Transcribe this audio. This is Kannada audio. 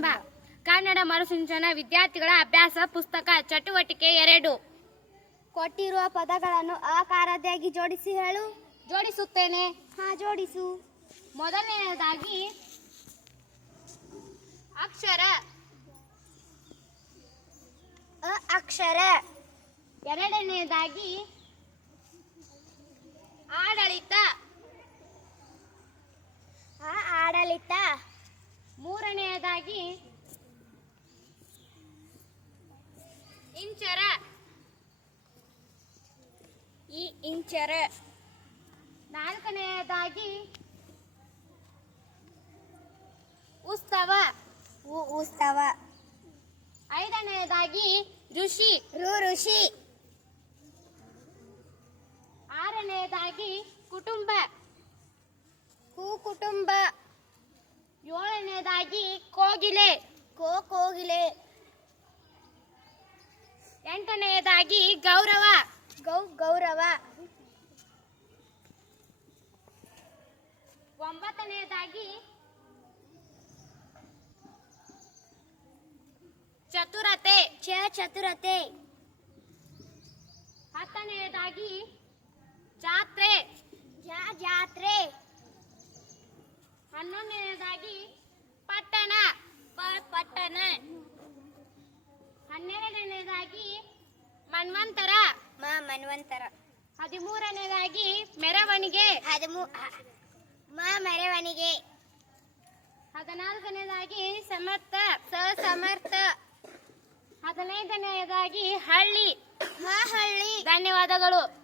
ಆರಂಭ. ಕನ್ನಡ ಮರುಸಿಂಚನ ವಿದ್ಯಾರ್ಥಿಗಳ ಅಭ್ಯಾಸ ಪುಸ್ತಕ ಚಟುವಟಿಕೆ 2. ಕೊಟ್ಟಿರುವ ಪದಗಳನ್ನು ಆಕಾರದಾಗಿ ಜೋಡಿಸಿ ಹೇಳು. ಜೋಡಿಸುತ್ತೇನೆ. ಜೋಡಿಸು. ಮೊದಲನೆಯದಾಗಿ ಅಕ್ಷರ. ಅಕ್ಷರ. ಎರಡನೆಯದಾಗಿ ಆಡಳಿತ. ಆಡಳಿತ. ಮೂರನೆಯದಾಗಿ ಇಂಚರ. ಇಂಚರ. ನಾಲ್ಕನೆಯದಾಗಿ ಉತ್ಸವ. ಉತ್ಸವ. ಐದನೆಯದಾಗಿ ಋಷಿ. ಋಷಿ. ಆರನೆಯದಾಗಿ ಕುಟುಂಬ. ಕುಟುಂಬ. ಏಳನೆಯದಾಗಿ ಕೋಗಿಲೆ. ಕೋಗಿಲೆ. ಎಂಟನೆಯದಾಗಿ ಗೌರವ. ಗೌರವ. ಒಂಬತ್ತನೆಯದಾಗಿ ಚತುರತೆ. ಚತುರತೆ. ಹತ್ತನೆಯದಾಗಿ ಜಾತ್ರೆ. ಜಾತ್ರೆ. ಹನ್ನೊಂದನೆಯದಾಗಿ ಪಟ್ಟಣ. ಪಟ್ಟಣ. ಹನ್ನೆರಡನೆಯದಾಗಿ ಮನ್ವಂತರ. ಮನ್ವಂತರ. 13ನೆಯದಾಗಿ ಮೆರವಣಿಗೆ. ಮೆರವಣಿಗೆ. 14ನೆಯದಾಗಿ ಸಮರ್ಥ. ಸಮರ್ಥ. 15ನೆಯದಾಗಿ ಹಳ್ಳಿ. ಹಳ್ಳಿ. ಧನ್ಯವಾದಗಳು.